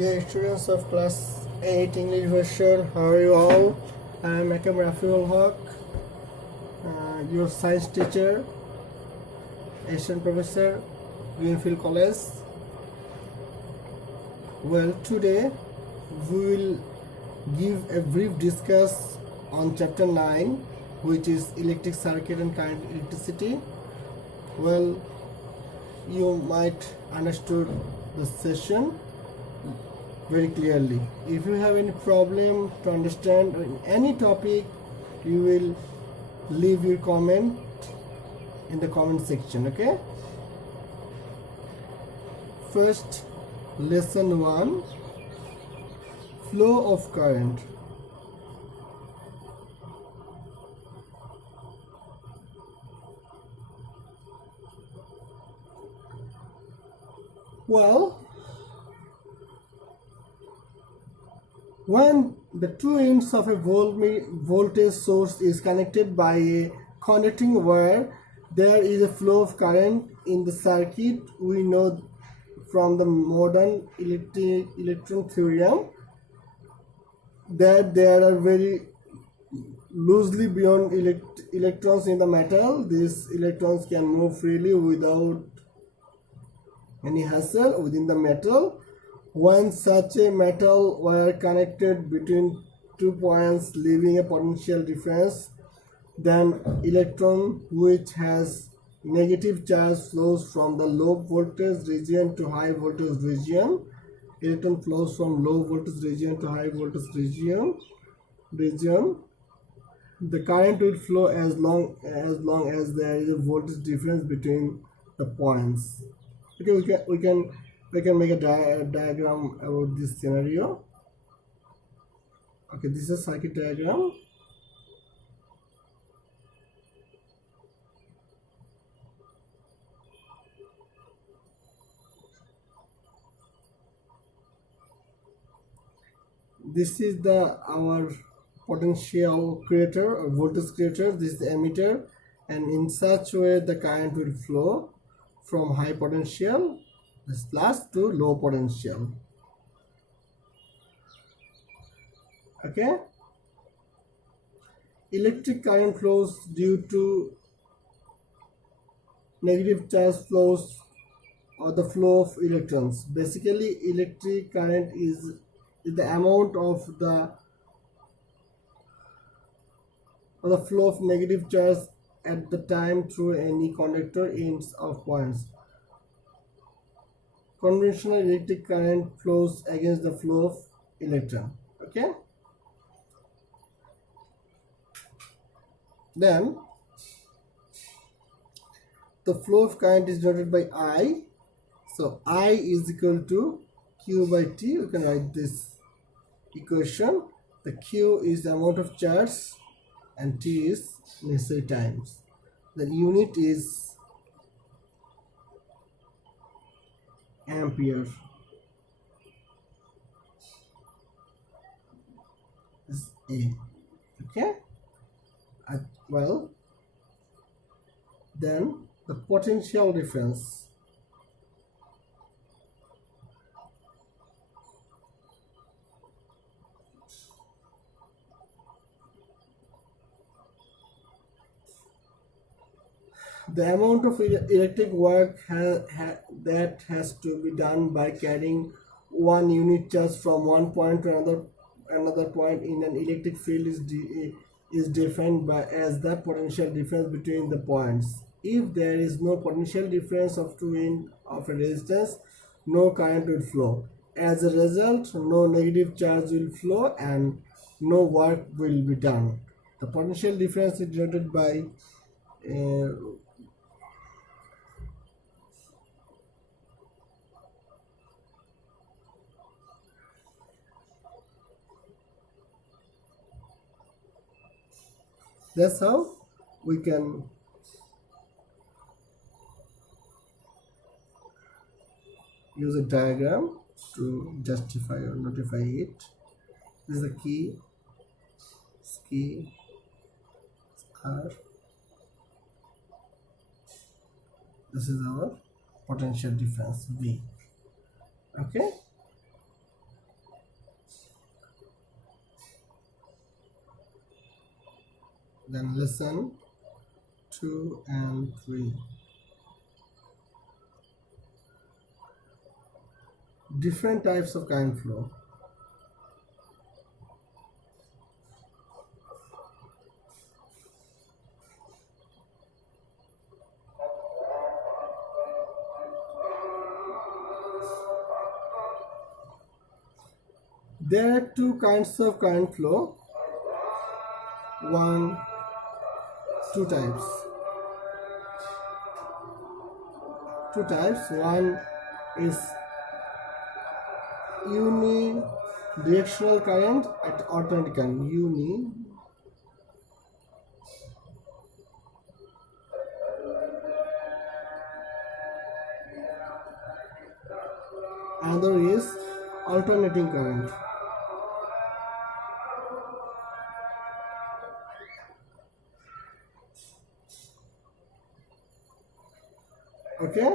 Dear students of class 8 English version, how are you all? I am Akam Rafiul Haq, your science teacher, assistant professor, Greenfield College. Well, today we will give a brief discuss on chapter 9, which is electric circuit and current electricity. Well, you might understood the session very clearly. If you have any problem to understand any topic, you will leave your comment in the comment section. Okay, first, lesson 1, flow of current. Well, when the two ends of a voltage source is connected by a conducting wire, there is a flow of current in the circuit. We know from the modern electron theorem that there are very loosely bound electrons in the metal. These electrons can move freely without any hassle within the metal. When such a metal wire connected between 2 points, leaving a potential difference, then electron which has negative charge flows from the low voltage region to high voltage region. Electron flows from low voltage region to high voltage region. The current will flow as long as there is a voltage difference between the points. Okay, we can make a diagram about this scenario. Okay, this is a circuit diagram. This is our potential creator or voltage creator. This is the emitter, and in such way the current will flow from high potential, this plus, to low potential. Okay, electric current flows due to negative charge flows or the flow of electrons. Basically, electric current is the amount of the flow of negative charge at the time through any conductor ends of points. Conventional electric current flows against the flow of electron. Okay, then the flow of current is denoted by I. So I is equal to Q by T. We can write this equation. The Q is the amount of charge and T is necessary times. The unit is ampere. Is A. Okay. Well, then the potential difference. The amount of electric work that has to be done by carrying one unit charge from one point to another point in an electric field is defined by as the potential difference between the points. If there is no potential difference of two ends of a resistance, no current will flow. As a result, no negative charge will flow and no work will be done. The potential difference is denoted by that's how we can use a diagram to justify or notify it. This is the key R. This is our potential difference V. Okay, Then lesson 2 and 3. Different types of current flow. There are two kinds of current flow. Two types. One is unidirectional current and alternating current. Another is alternating current. Okay.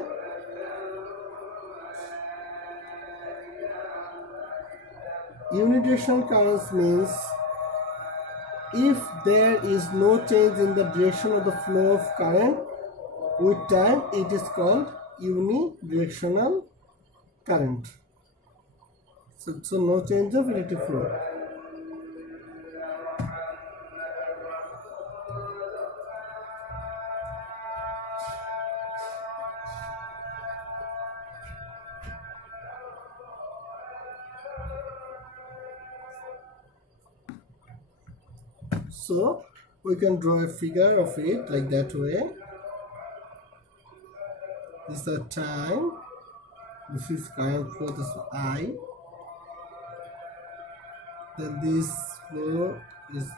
Unidirectional currents means if there is no change in the direction of the flow of current with time, it is called unidirectional current. So no change of electric flow. So we can draw a figure of it like that way. This is the time. This is current flow. This is I. Then this flow is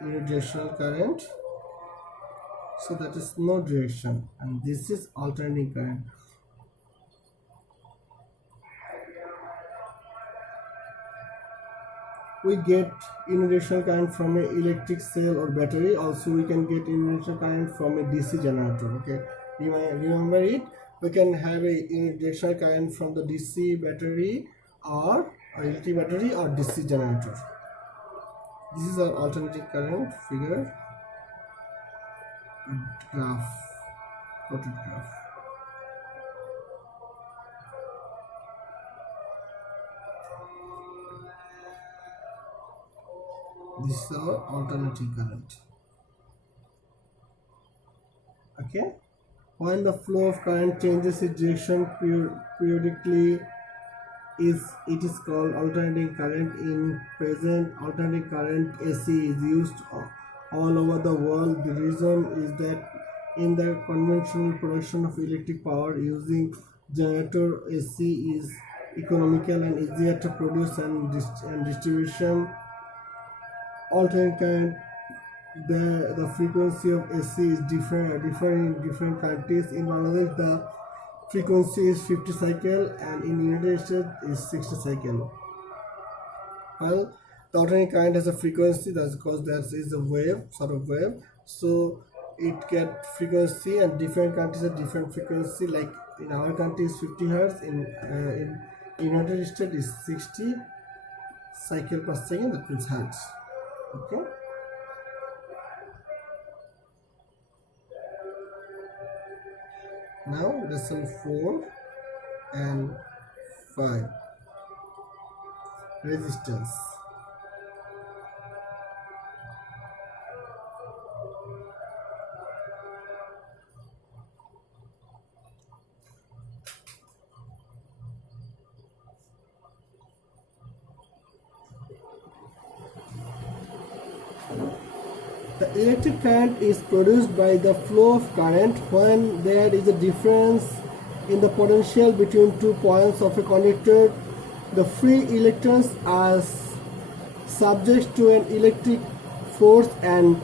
unidirectional current. So that is no direction, and this is alternating current. We get unidirectional current from an electric cell or battery. Also we can get unidirectional current from a DC generator. Okay, you might remember it. We can have a unidirectional current from the DC battery or electric battery or DC generator. This is our alternating current figure. Graph, plotted graph. This is our alternating current. Okay, when the flow of current changes its direction periodically, it is called alternating current. In present, alternating current AC is used all over the world. The reason is that in the conventional production of electric power using generator, AC is economical and easier to produce and distribution. Alternating current, the frequency of AC is different in different countries. In Bangladesh, the frequency is 50 cycle, and in United States is 60 cycle. Well, the alternating current has a frequency, that's because there is a wave, sort of wave. So it get frequency, and different countries have different frequency. Like in our country is 50 hertz. In United States is 60 cycle per second. That means hertz. Okay. Now lesson 4 and 5. Resistance. The electric current is produced by the flow of current when there is a difference in the potential between 2 points of a conductor. The free electrons are subject to an electric force, and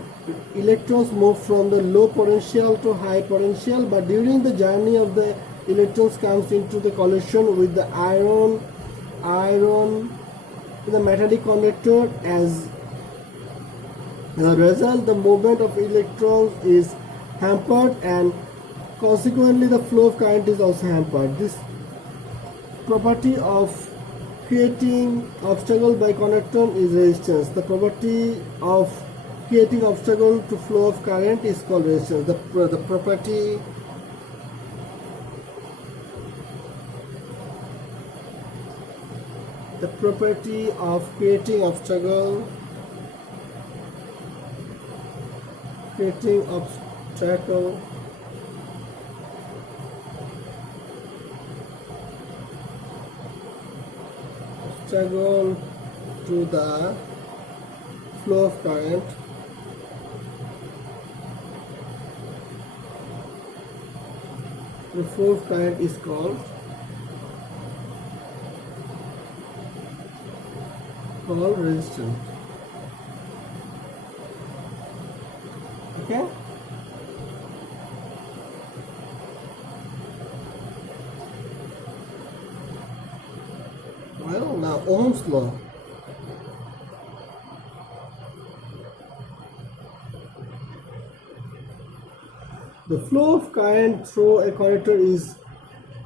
electrons move from the low potential to high potential. But during the journey of the electrons comes into the collision with the iron in the metallic conductor. As a result, the movement of electrons is hampered, and consequently the flow of current is also hampered. This property of creating obstacle by conductor is resistance. The property of creating obstacle to flow of current is called resistance. The property of creating obstacle obstacle to the flow of current is called resistance. Okay. Well, now Ohm's law. The flow of current through a conductor is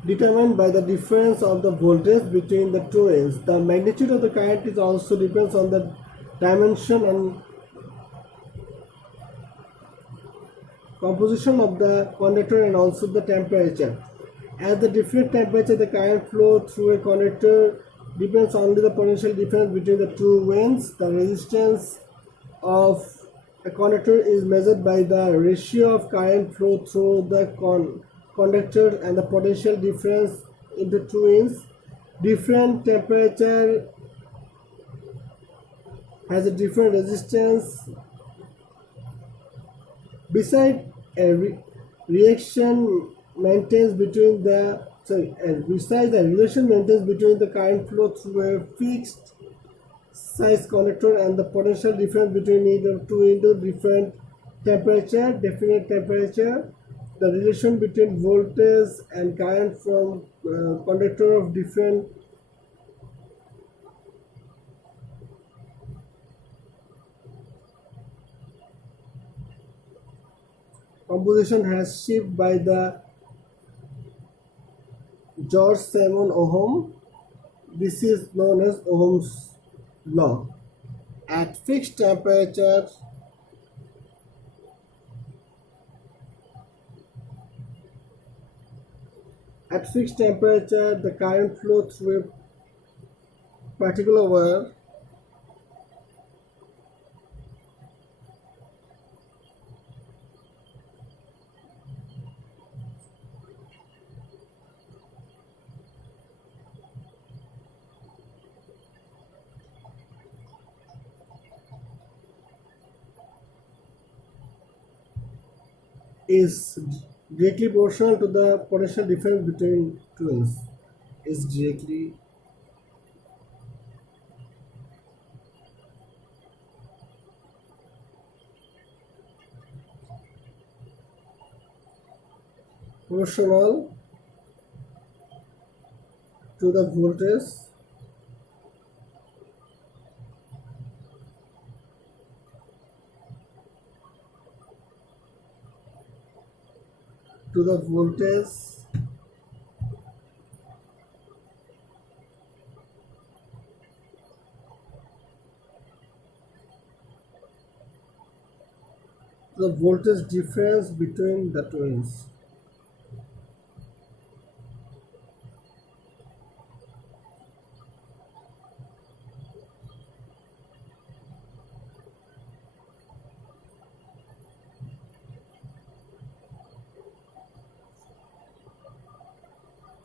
determined by the difference of the voltage between the two ends. The magnitude of the current is also depends on the dimension and composition of the conductor and also the temperature. At the different temperature, the current flow through a conductor depends only the potential difference between the two ends. The resistance of a conductor is measured by the ratio of current flow through the conductor and the potential difference in the two ends. Different temperature has a different resistance. Besides, a reaction maintains between the besides the relation maintains between the current flow through a fixed size conductor and the potential difference between either two into different temperature, definite temperature. The relation between voltage and current from conductor of different composition has shaped by the George Simon Ohm. This is known as Ohm's law. At fixed temperature, the current flow through a particular wire is directly proportional to the potential difference between two ends. Is directly proportional to the voltage to the voltage difference between the two ends.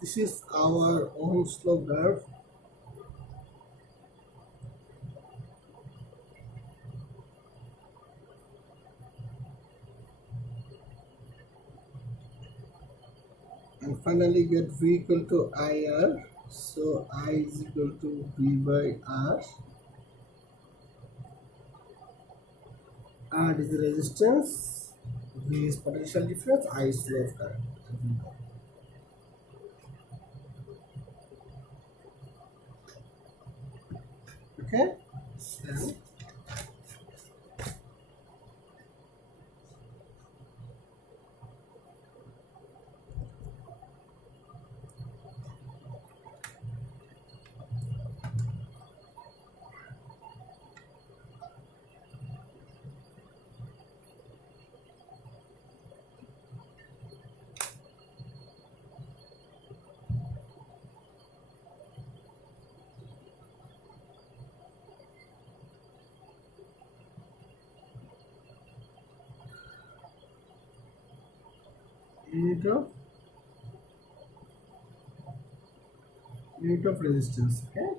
This is our Ohm's law graph. And finally get V equal to IR. So I is equal to V by R. R is the resistance, V is potential difference, I is flow of current. Okay, so unit of resistance. Okay.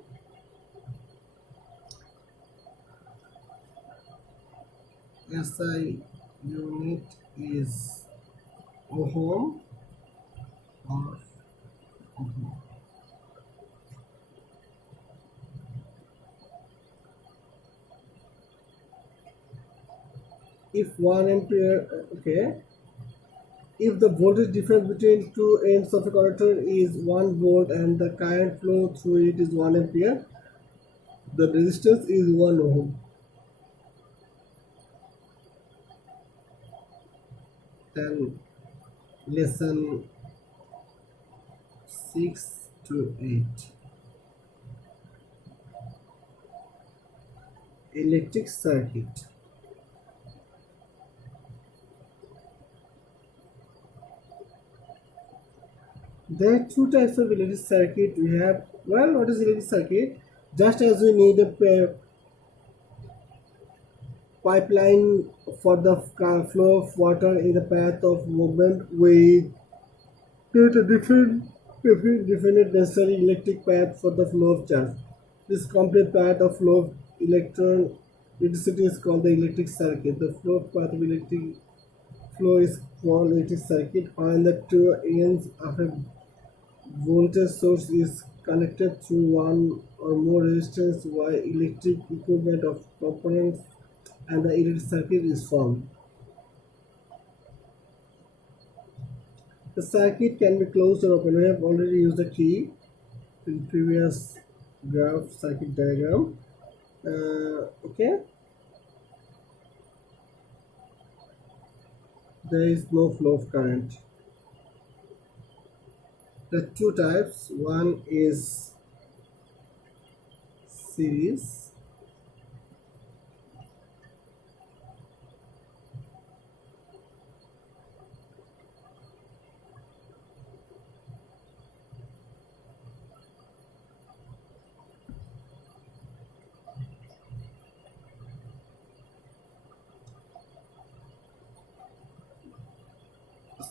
SI unit is ohm or ohm. If 1 ampere, okay, if the voltage difference between two ends of a conductor is 1 volt and the current flow through it is 1 ampere, the resistance is 1 ohm. Then lesson 6 to 8, electric circuit. There are two types of electric circuit. We have, well, what is electric circuit? Just as we need a pipeline for the flow of water in the path of movement, we create a definite necessary electric path for the flow of charge. This complete path of flow of electricity is called the electric circuit. The flow path of electric flow is called electric circuit, and the two ends of a voltage source is connected through one or more resistance while electric equivalent of components and the electric circuit is formed. The circuit can be closed or open. We have already used the key in previous graph circuit diagram. Okay, there is no flow of current. The two types, one is series,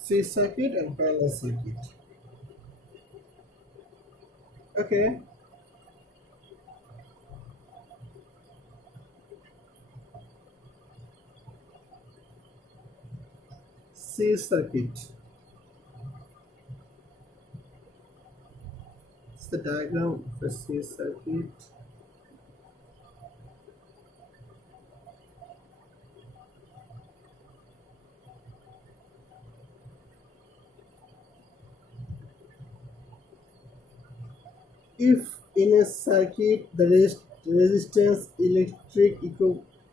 series circuit and parallel circuit. Okay, series circuit. It's the diagram of a series circuit. If in a circuit the resistance, electric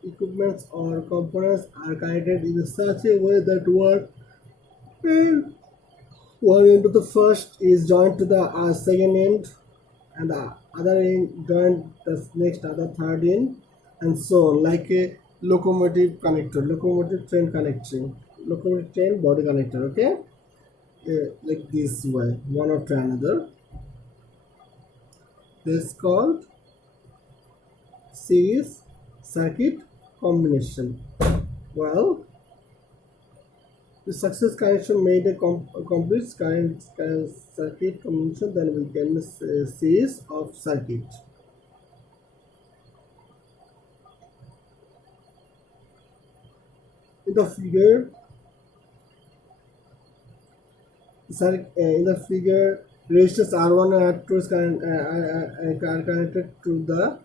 equipments or components are connected in such a way that one end of the first is joined to the second end and the other end joined the next other third end and so on, like a locomotive connector, locomotive train connection, locomotive train body connector. Okay, like this way, one after another. This is called series circuit combination. Well, the success connection made a complete current circuit combination, then we can series of circuit. In the figure, resistors R1 and R2 is are connected to the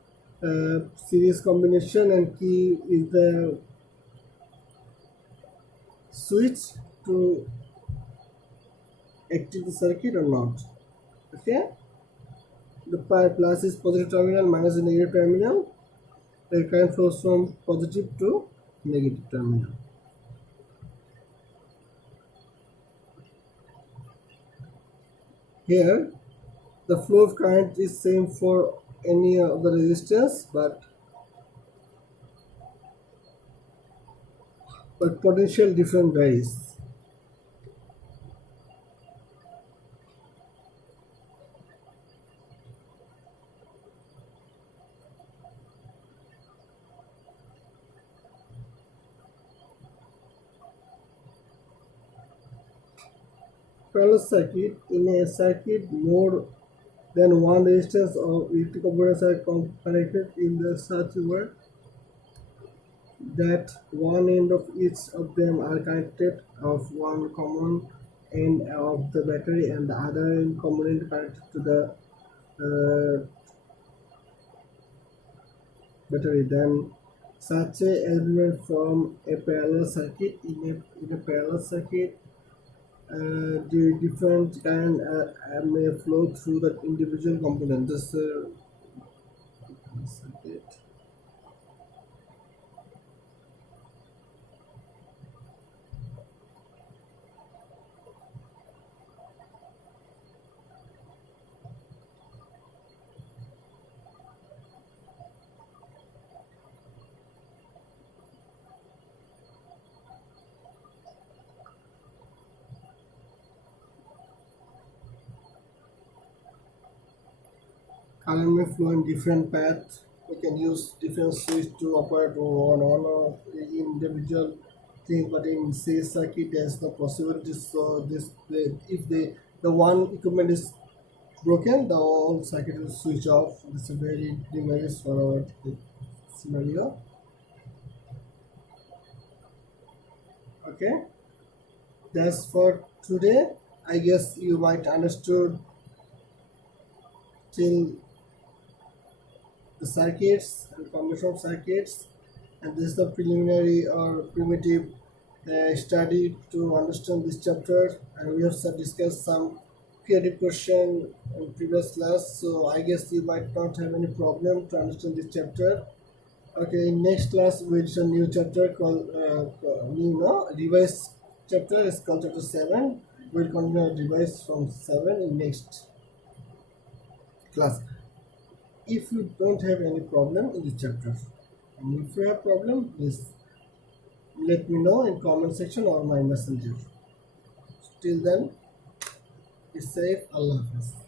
series combination, and key is the switch to active the circuit or not. Okay, the plus is positive terminal, minus is negative terminal. The current flows from positive to negative terminal. Here, the flow of current is same for any of the resistance, but potential different varies. parallel circuit, in a circuit more than one resistance of electric components are connected in the such a way that one end of each of them are connected of one common end of the battery and the other end component connected to the uh, battery. Then such a element form a parallel circuit. In a parallel circuit, the different current may flow through the individual component. This circuit. Current may flow in different paths. We can use different switch to operate on or individual thing, but in say circuit there's no possibility. So if the one equipment is broken, the whole circuit will switch off. This is a very demerits for our scenario. Okay, that's for today. I guess you might understood till the circuits and combination of circuits, and this is the preliminary or primitive study to understand this chapter, and we have discussed some creative question in previous class, so I guess you might not have any problem to understand this chapter. Okay, in next class we'll do a new chapter called new no revise chapter is called chapter 7. We'll continue revise from 7 in next class. If you don't have any problem in this chapter, and if you have problem, please let me know in comment section or my messenger. Till then, be safe. Allah Hafiz.